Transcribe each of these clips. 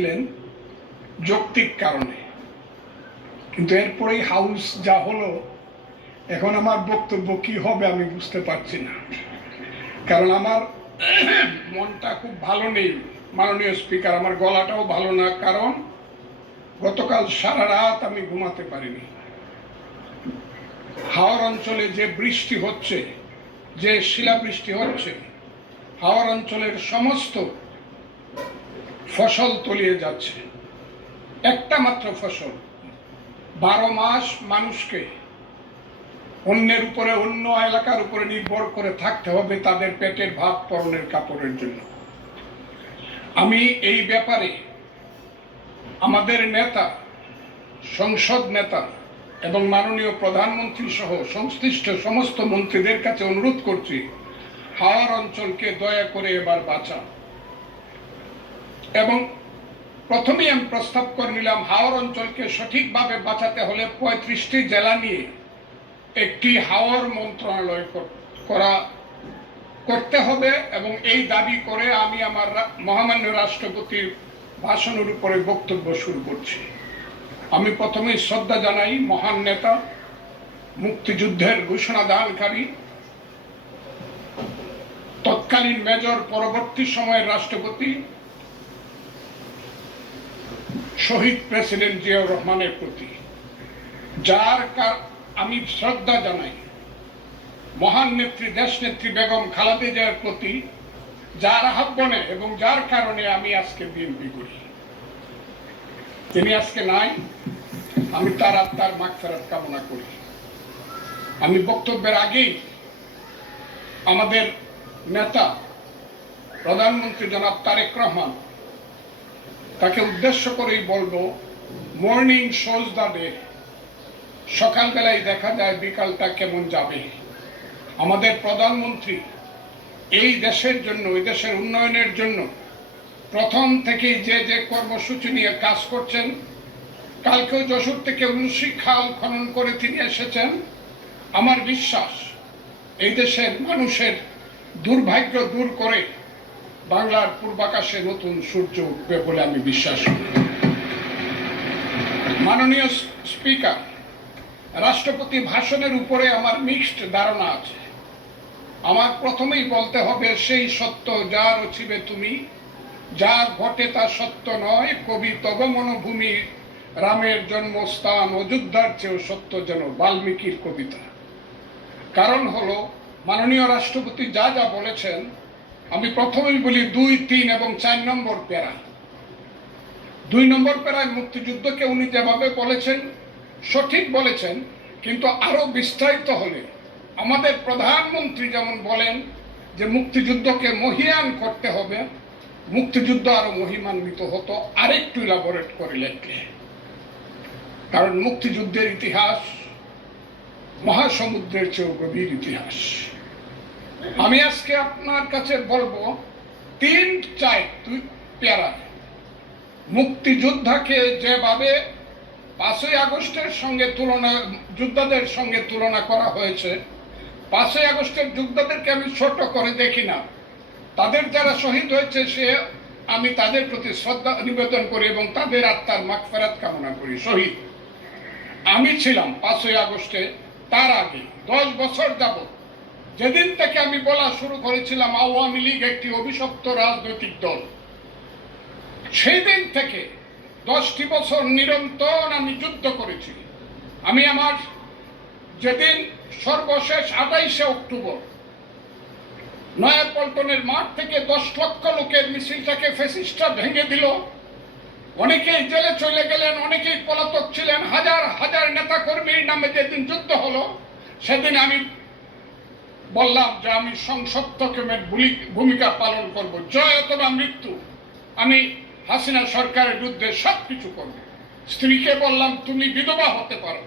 ছিলেন যৌক্তিক কারণে, কিন্তু এরপরেই হাউস যা হলো, এখন আমার বক্তব্য কি হবে আমি বুঝতে পারছি না। কারণ আমার মনটা খুব ভালো নেই মাননীয় স্পিকার, আমার গলাটাও ভালো না, কারণ গতকাল সারা রাত আমি ঘুমাতে পারিনি। হাওর অঞ্চলে যে বৃষ্টি হচ্ছে, যে শিলাবৃষ্টি হচ্ছে, হাওর অঞ্চলের সমস্ত ফসল তলিয়ে যাচ্ছে। একটা মাত্র ফসল, 12 মাস মানুষকে অন্যের উপরে, অন্য এলাকার উপরে নির্ভর করে থাকতে হবে তাদের পেটের ভাত পরনের কাপড়ের জন্য। আমি এই ব্যাপারে আমাদের নেতা, সংসদ নেতা এবং মাননীয় প্রধানমন্ত্রী সহ সংশ্লিষ্ট সমস্ত মন্ত্রীদের কাছে অনুরোধ করছি, হাওর অঞ্চলকে দয়া করে এবার বাঁচান। এবং প্রথমেই আমি প্রস্তাব করে নিলাম, হাওর অঞ্চলকে সঠিকভাবে বাঁচাতে হলে 35টি জেলা নিয়ে একটি হাওর মন্ত্রণালয় করতে হবে, এবং এই দাবি করে আমি আমার মহামান্য রাষ্ট্রপতির ভাষণের উপরে বক্তব্য শুরু করছি। আমি প্রথমেই শ্রদ্ধা জানাই মহান নেতা, মুক্তিযুদ্ধের ঘোষণা দানকারী, তৎকালীন মেজর, পরবর্তী সময়ের রাষ্ট্রপতি শহীদ প্রেসিডেন্ট জিয়াউর রহমানের প্রতি, যার আমি শ্রদ্ধা জানাই মহান নেত্রী, দেশ নেত্রী বেগম খালেদা জিয়ার প্রতি, যার আহ্বানে এবং যার কারণে আমি আজকে বিএনপি করি। তিনি আজকে নাই, আমি তার আত্মার মাগফিরাত কামনা করি। আমি বক্তব্যের আগেই আমাদের নেতা প্রধানমন্ত্রী জনাব তারেক রহমান, তাকে উদ্দেশ্য করেই বলবো, মর্নিং শোজ দ্য ডে। সকালবেলায় দেখা যায় বিকালটা কেমন যাবে। আমাদের প্রধানমন্ত্রী এই দেশের জন্য, এই দেশের উন্নয়নের জন্য প্রথম থেকেই যে যে কর্মসূচি নিয়ে কাজ করছেন, কালকেও যশোর থেকে 19 খাল খনন করে তিনি এসেছেন। আমার বিশ্বাস এই দেশের মানুষের দুর্ভাগ্য দূর করে বাংলার পূর্বাকাশে নতুন সূর্য উঠবে বলে আমি বিশ্বাস করি। মাননীয় স্পিকার, রাষ্ট্রপতি ভাষণের উপরে আমার মিক্সড ধারণা আছে। আমার প্রথমেই বলতে হবে, সেই সত্য যা রচিবে তুমি, যার ঘটে তা সত্য নয়, কবি তব মনোভূমি, রামের জন্মস্থান অযোধ্যার চেয়েও সত্য যেন, বাল্মীকির কবিতা। কারণ হলো, মাননীয় রাষ্ট্রপতি যা যা বলেছেন, আমি প্রথমেই বলি 2, 3 এবং 4 নম্বর প্যারা। 2 নম্বর প্যারায় মুক্তিযুদ্ধকে উনি যেভাবে বলেছেন সঠিক বলেছেন, কিন্তু আরো বিস্তারিত হলে আমাদের প্রধানমন্ত্রী যেমন বলেন যে মুক্তিযুদ্ধকে মহিয়ান করতে হবে, মুক্তিযুদ্ধ আরো মহিমান্বিত হতো আরেকটু ইলাবোরেট করে লিখলে। কারণ মুক্তিযুদ্ধের ইতিহাস মহাসমুদ্রের চেয়েও গভীর ইতিহাস। আমি আজকে আপনার কাছে বলবো 3-4 প্যারা মুক্তিযোদ্ধাকে যেভাবে 5ই আগস্টের সঙ্গে তুলনা, যোদ্ধাদের সঙ্গে তুলনা করা হয়েছে, 5ই আগস্টের যোদ্ধাদেরকে আমি ছোট করে দেখি না। তাদের যারা শহীদ হয়েছে, আমি তাদের প্রতি শ্রদ্ধা নিবেদন করি এবং তাদের আত্মার মাগফিরাত কামনা করি। শহীদ আমি ছিলাম 5ই আগস্টে, তার আগে 10 বছর যাবত, যেদিন থেকে আমি বলা শুরু করেছিলাম আওয়ামী লীগ একটি অভিশপ্ত রাজনৈতিক দল, সেই দিন থেকে 10টি বছর নিরন্তর আমি যুদ্ধ করেছি। আমি আমার যেদিন সর্বশেষ 28শে অক্টোবর নয়াপল্টনের মাঠ থেকে 10 লক্ষ লোকের মিছিলটাকে ফ্যাসিস্টরা ভেঙে দিল, অনেকেই জেলে চলে গেলেন, অনেকেই পলাতক ছিলেন, হাজার হাজার নেতা কর্মীর নামে যেদিন যুদ্ধ হলো, সেদিন আমি বললাম যে আমি সংসদকের ভূমিকা পালন করব, জয় অথবা মৃত্যু। আমি হাসিনা সরকারের বিরুদ্ধে সবকিছু করব। স্ত্রীকে বললাম তুমি বিধবা হতে পারো,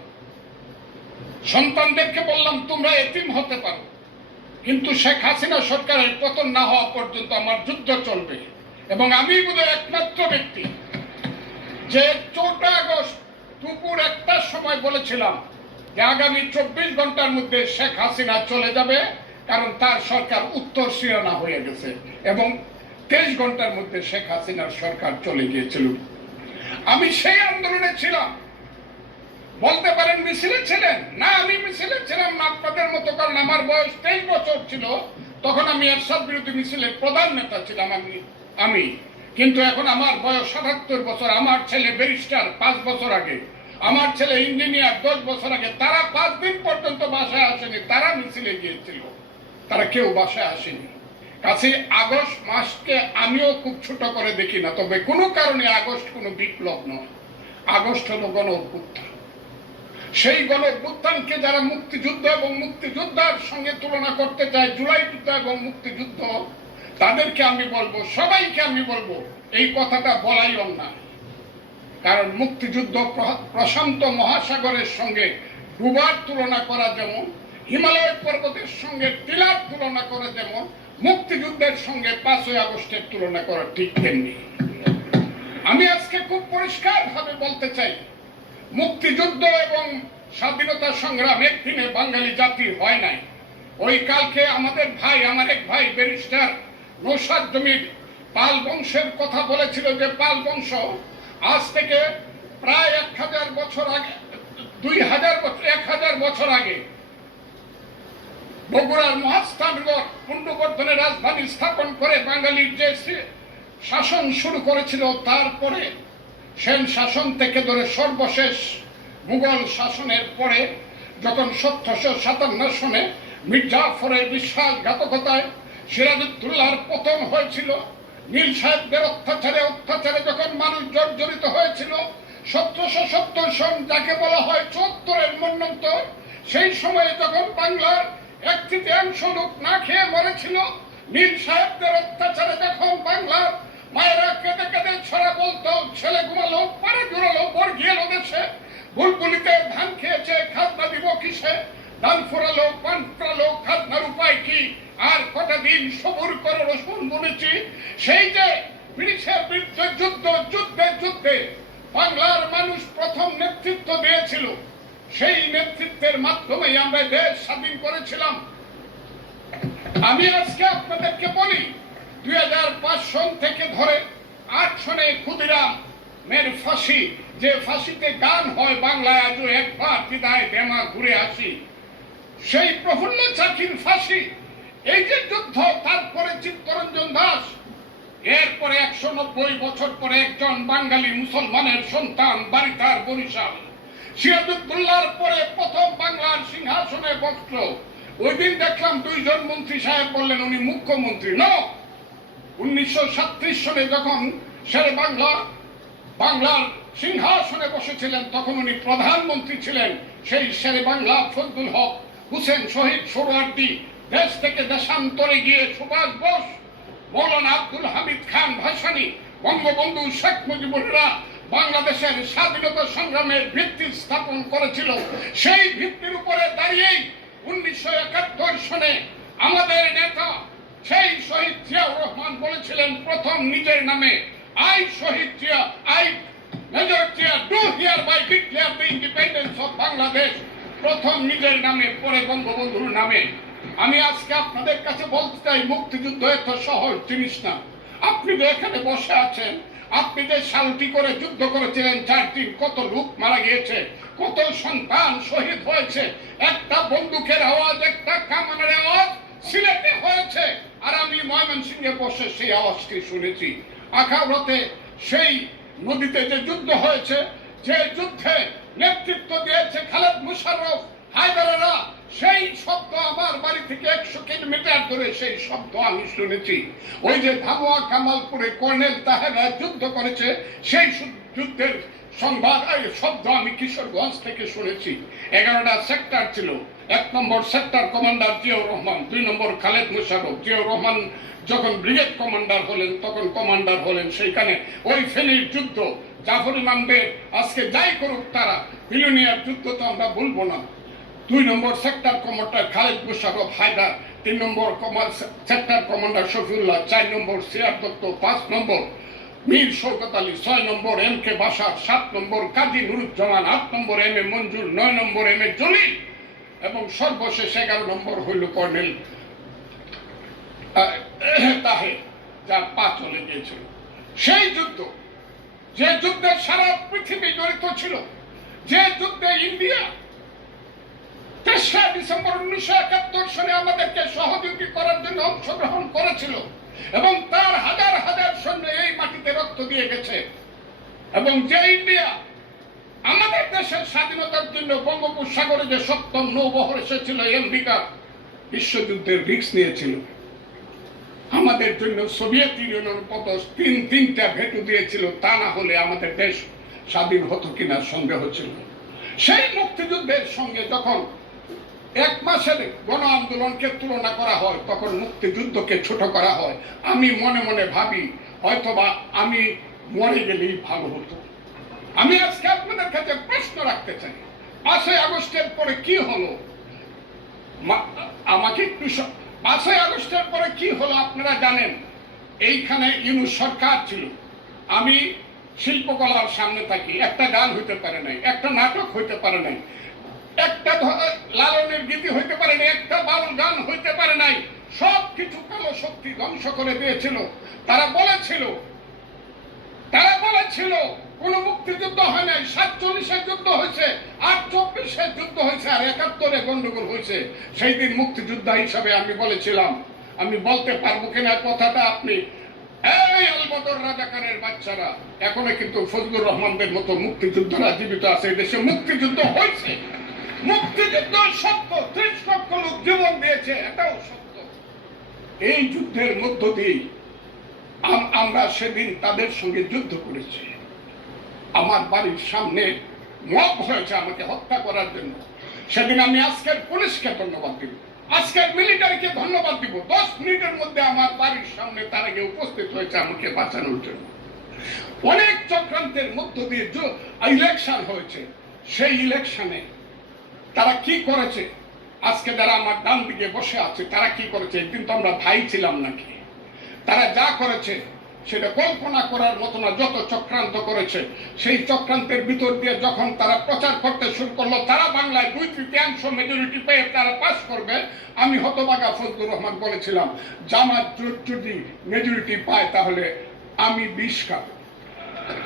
সন্তানদেরকে বললাম তোমরা এতিম হতে পারো, কিন্তু শেখ হাসিনা সরকারের পতন না হওয়া পর্যন্ত আমার যুদ্ধ চলবে। এবং আমি বোধহয় একমাত্র ব্যক্তি যে 4 আগস্ট দুপুর 1টার সময় বলেছিলাম যে আগামী 24 ঘন্টার মধ্যে শেখ হাসিনা চলে যাবে, কারণ তার সরকার উত্তর সিয়ানা হয়ে গেছে। এবং 23 ঘন্টার মধ্যে শেখ হাসিনার সরকার চলে গিয়েছিল। আমি সেই আন্দোলনে ছিলাম। বলতে পারেন মিছিলে ছিলেন না, আমি মিছিলে ছিলাম না আপনাদের মতো, কারণ আমার বয়স 23 বছর ছিল। তখন আমি এরশাদ বিরোধী মিছিলের প্রধান নেতা ছিলাম আমি। কিন্তু এখন আমার বয়স 77 বছর। আমার ছেলে ব্যারিস্টার 5 বছর আগে, আমার ছেলে ইঞ্জিনিয়ার 10 বছর আগে। তারা 5 দিন পর্যন্ত বাসায় আসেনি, তারা মিছিলে গিয়েছিল, তারা কেউ বাসায় আসেনি। কাছে আগস্ট মাসকে আমিও খুব ছোট করে দেখি না, তবে কোনো কারণে আগস্ট কোনো বিপ্লব নয়, আগস্ট হলো গণ অভ্যুত্থান। সেই গণ অভ্যুত্থানকে যারা মুক্তিযুদ্ধ এবং মুক্তিযোদ্ধার সঙ্গে তুলনা করতে চায়, জুলাই যুদ্ধ এবং মুক্তিযুদ্ধ, তাদেরকে আমি বলবো, সবাইকে আমি বলবো, এই কথাটা বলাই অন্যায়। কারণ মুক্তিযুদ্ধ প্রশান্ত মহাসাগরের সঙ্গে ডুবার তুলনা করা যেমন, হিমালয় পর্বতের সঙ্গে টিলার তুলনা করা যেমন, মুক্তিযুদ্ধের সঙ্গে 5ই আগস্টের তুলনা করা ঠিক তেমনি। আমি আজকে খুব পরিষ্কার ভাবে বলতে চাই, মুক্তিযুদ্ধ এবং স্বাধীনতা সংগ্রাম একদিনে বাঙালি জাতি হয় নাই। ওই কালকে আমাদের ভাই, আমার এক ভাই ব্যারিস্টার নৌসাদ জমির পাল বংশের কথা বলেছিল, যে পাল বংশ আজ থেকে প্রায় 1000 বছর আগে, 2000 বছর, 1000 বছর আগে বগুড়ার মহাস্থানগড় পুণ্ড্রবর্ধনের রাজধানী স্থাপন করে বাঙালির যে শাসন শুরু করেছিল, তারপরে সেন শাসন থেকে ধরে সর্বশেষ মুঘল শাসনের পরে যখন 1757 সনে মির্জাফরের বিশ্বাসঘাতকতায় সিরাজউদ্দৌলার পতন হয়েছিল, নীল সাহেবদের অত্যাচারে যখন মানুষ জর্জরিত হয়েছিল, 1770 সন যাকে বলা হয় 74-এর মন্বন্তর, সেই সময়ে যখন বাংলার 1/3 লোক না খেয়ে মরেছিল, নীল সাহেবদের অত্যাচারে যখন বাংলার মায়েরা কেঁদে কেঁদে ছড়া বলতো, ছেলে ঘুমালো, পাড়ে জুড়ালো, বর্গিয়ে এলো দেশে, বুলবুলিতে ধান খেয়েছে, খাজনা দিব কিসে, ধান ফুরালো, পান ফুরালো, খাজনার উপায় কি, আর কটা দিন সবুর করে রসুন বুনেছি। সেই যে ব্রিটিশের বিরুদ্ধে যুদ্ধে বাংলার মানুষ প্রথম নেতৃত্ব দিয়েছিল, সেই নেতৃত্বের মাধ্যমেই আমরা দেশ স্বাধীন করেছিলাম। আমি আজকে আপনাদেরকে বলি, 2005 সন থেকে ধরে 8 সনে ক্ষুদিরামের ফাঁসি, যে ফাঁসিতে গান হয় বাংলায় আজও একবার বিদায় দেমা ঘুরে আসি, সেই প্রফুল্ল চাকির ফাঁসি, এই যে যুদ্ধ, তারপরে চিত্তরঞ্জন দাস, এরপরে 190 বছর পরে একজন বাঙালি মুসলমানের সন্তান, বাড়ি তার বরিশাল, সিরাজউদ্দৌলার পরে প্রথম বাংলার সিংহাসনে বসল। ওই দিন দেখলাম 2 জন মন্ত্রী সাহেব বললেন উনি মুখ্যমন্ত্রী। ন 1937 সনে যখন শেরে বাংলার সিংহাসনে বসেছিলেন, তখন উনি প্রধানমন্ত্রী ছিলেন। সেই শেরে বাংলা ফজলুল হক, হুসেন শহীদ সোহরাওয়ার্দী, দেশ থেকে দেশান্তরে গিয়ে সুভাষ বোস, মৌলানা আব্দুল হামিদ খান ভাসানী, বঙ্গবন্ধু শেখ মুজিবুররা বাংলাদেশের স্বাধীনতা সংগ্রামের ভিত্তি স্থাপন করেছিল। সেই ভিত্তির উপরে দাঁড়িয়েই 1971 সনে আমাদের নেতা সেই শহীদ জিয়াউর রহমান বলেছিলেন প্রথম নিজের নামে, I Shaheed Zia, I major Zia do hereby declare the independence of Bangladesh, প্রথম নিজের নামে, পরে বঙ্গবন্ধুর নামে। আমি আজকে আপনাদের কাছে বলতে চাই, মুক্তিযুদ্ধ এত সহজ জিনিস না। আপনি যে এখানে বসে আছেন, আপনি যে সালটি করে যুদ্ধ করেছিলেন, 4 দিন কত লোক মারা গিয়েছে, কত সন্তান শহীদ হয়েছে, একটা বন্দুকের আওয়াজ, একটা কামানের আওয়াজ সিলেটে হয়েছে, আর আমি ময়মনসিংহে বসে সেই আওয়াজটি শুনেছি। আখাউড়াতে সেই নদীতে যে যুদ্ধ হয়েছে, যে যুদ্ধে নেতৃত্ব দিয়েছে খালেদ মুশাররফ, হায়দারেরা, সেই শব্দ আমার বাড়ি থেকে 100 কিলোমিটার দূরে সেই শব্দ আমি শুনেছি। ওই যে ধামুয়া কামালপুরে কর্নেল তাহেরা যুদ্ধ করেছে, সেই যুদ্ধের সংবাদ শব্দ আমি কিশোরগঞ্জ থেকে শুনেছি। 11টা সেক্টর ছিল, 1 নম্বর সেক্টর কমান্ডার জিয়াউর রহমান, 2 নম্বর খালেদ মুশাররফ। জিয়াউর রহমান যখন ব্রিগেড কমান্ডার হলেন, তখন কমান্ডার হলেন সেইখানে। ওই ফেনীর যুদ্ধ, জাফর ইমামদের আজকে যাই করুক তারা, বিলোনিয়ার যুদ্ধ তো আমরা ভুলবো না। 2 নম্বর সেক্টর কমান্ডার খালেদ মুশাররফ হায়দার, 3 নম্বর সেক্টর কমান্ডার শফিউল্লাহ, 4 নম্বর সিয়ার দত্ত, 5 নম্বর মীর শওকত আলী, 6 নম্বর MK বাশার, 7 নম্বর কাজী নুরুজ্জামান, 8 নম্বর MA মঞ্জুর, 9 নম্বর MA জলিল, এবং সর্বশেষ 11 নম্বর হইল কর্নেল তাহের। যার পা চলে গিয়েছিল। সেই যুদ্ধ, যে যুদ্ধে সারা পৃথিবী জড়িত ছিল, যে যুদ্ধে ইন্ডিয়া 3রা ডিসেম্বর 1971 সালে আমাদেরকে সহযোগী করার জন্য অংশগ্রহণ করেছিল এবং তার হাজার হাজার সৈন্য এই মাটিতে রক্ত দিয়ে গেছে, এবং যে ইন্ডিয়া আমাদের দেশের স্বাধীনতার জন্য বঙ্গোপসাগরে যে 7ম নৌবহর এসেছিল, আমেরিকা বিশ্বযুদ্ধের রিস্ক নিয়েছিল, আমাদের জন্য সোভিয়েত ইউনিয়নের মতো তিনটা ভেটো দিয়েছিল, তা না হলে আমাদের দেশ স্বাধীন হতো কিনা সন্দেহ ছিল। সেই মুক্তিযুদ্ধের সঙ্গে যখন 1 মাসের গণ আন্দোলনকে তুলনা করা হয়, তখন মুক্তিযুদ্ধকে ছোট করা হয়। আমি মনে মনে ভাবি হয়তোবা আমি মরে গেলেই ভালো হতো। আমি আজকে আপনাদের কাছে প্রশ্ন রাখতে চাই, 5ই আগস্টের পরে কি হলো? আমাকে একটু 5ই আগস্টের পরে কি হলো আপনারা জানেন। এইখানে ইউনূস সরকার ছিল, আমি শিল্পকলার সামনে থাকি, একটা গান হইতে পারে নাই, একটা নাটক হইতে পারে নাই, একটা লালনের গীতি হইতে পারে নাই, একটা বাউল গান হইতে পারে নাই। সব কিছু কালো শক্তি ধ্বংস করে দিয়েছিল। তারা বলেছিল কোন মুক্তিযুদ্ধ হয় নাই, 47-এর যুদ্ধ হয়েছে, 48-এর যুদ্ধ হয়েছে, আর 71-এ গন্ডগোল হয়েছে। সেই দিন মুক্তিযোদ্ধা হিসাবে আমি বলেছিলাম, আমি বলতে পারবো কিনা কথাটা আপনি, এই আলবদর রাজাকারের বাচ্চারা, এখনো কিন্তু ফজলুর রহমানদের মতো মুক্তিযোদ্ধারা জীবিত আছে। দেশে মুক্তিযুদ্ধ হয়েছে, মুক্তিযুদ্ধ সত্য, 30 লক্ষ লোক জীবন দিয়েছে, এটাও সত্য। এই যুদ্ধের মধ্য দিয়ে আমরা সেদিন তাদের সঙ্গে যুদ্ধ করেছি। আমার বাড়ির সামনে মব হয়েছে আমাকে হত্যা করার জন্য। সেদিন আমি আজকের পুলিশকে ধন্যবাদ দিব, আজকের মিলিটারিকে ধন্যবাদ দিব। 10 মিনিটের মধ্যে আমার বাড়ির সামনে তারা গিয়ে উপস্থিত হয়েছে আমাকে বাঁচানোর জন্য। অনেক চক্রান্তের মধ্য দিয়ে ইলেকশন হয়েছে। সেই ইলেকশনে তারা কি করেছে, আজকে যারা আমার ডান দিকে বসে আছে তারা কি করেছে, কিন্তু আমরা ভাই ছিলাম নাকি? তারা যা করেছে সেটা কল্পনা করার মতো না। যত চক্রান্ত করেছে, সেই চক্রান্তের ভিতর দিয়ে যখন তারা প্রচার করতে শুরু করলো তারা বাংলায় 2/3 মেজরিটি পেয়ে তারা পাস করবে, আমি হতভাগা ফজলুর রহমান বলেছিলাম জামাত যদি মেজরিটি পায় তাহলে আমি 20 খাবো।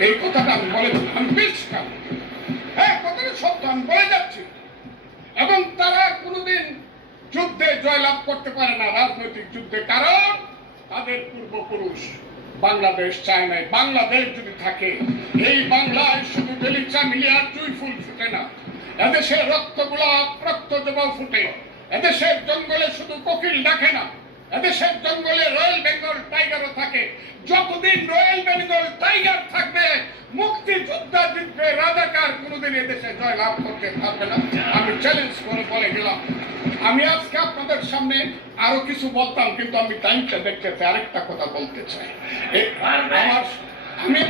এই কথাটা আমি বলেছিলাম, আমি 20 খাবো। হ্যাঁ, কথাটা সত্য, আমি বলে যাচ্ছি। এবং তারা কোনোদিন যুদ্ধে জয়লাভ করতে পারে না, রাজনৈতিক যুদ্ধে, কারণ তাদের পূর্বপুরুষ বাংলাদেশ চায় নাই। বাংলাদেশ যদি থাকে, এই বাংলায় শুধু বেলিচা মিলিয়ে আর 2 ফুল ফুটে না, এদেশের রক্ত গোলাপ, রক্ত জবা ফুটে। এদেশের জঙ্গলে শুধু কোকিল ডাকে না, এদেশের জঙ্গলে রয়্যাল বেঙ্গল টাইগারও থাকে। যতদিন রয়্যাল বেঙ্গল টাইগার থাকবে, মুক্তিযোদ্ধা জিতবে, রাজাকার কোনোদিন এদেশে জয়লাভ করতে পারবে না। আমি চ্যালেঞ্জ করে বলে গেলাম। আমি আজকে আপনাদের সামনে আরো কিছু বলতাম, কিন্তু আমি টাইমটা দেখতে চাই, আরেকটা কথা বলতে চাই। আমি